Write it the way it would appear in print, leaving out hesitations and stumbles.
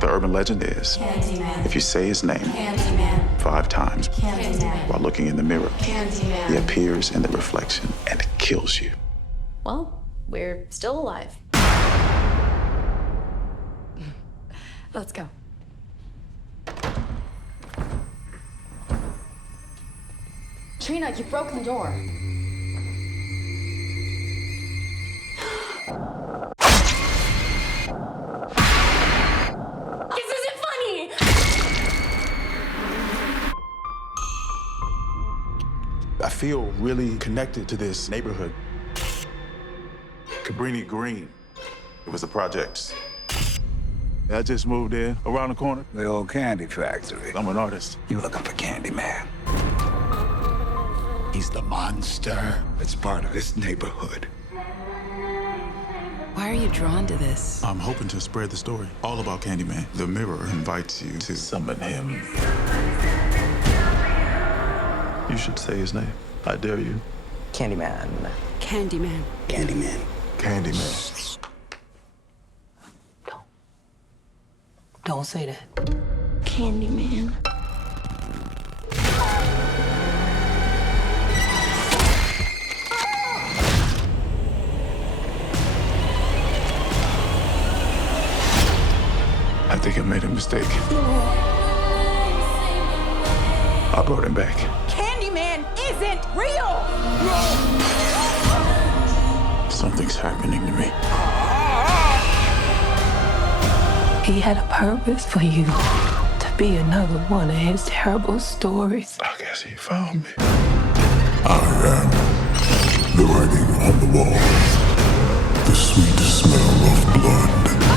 The urban legend is, Candyman. if you say his name Candyman. 5 times Candyman. while looking in the mirror, Candyman. he appears in the reflection and kills you. Well, we're still alive. Let's go. Trina, you broke the door. This isn't funny! I feel really connected to this neighborhood. Cabrini Green. It was the projects. I just moved in around the corner. The old candy factory. I'm an artist. You looking for Candyman? He's the monster that's part of this neighborhood. Why are you drawn to this? I'm hoping to spread the story all about Candyman. The mirror invites you to summon him. You should say his name. I dare you. Candyman. Candyman. Candyman. Candyman. Don't say that. Candyman. I think I made a mistake. I brought him back. Candyman isn't real! Something's happening to me. He had a purpose for you, to be another one of his terrible stories. I guess he found me. I am the writing on the wall, the sweet smell of blood.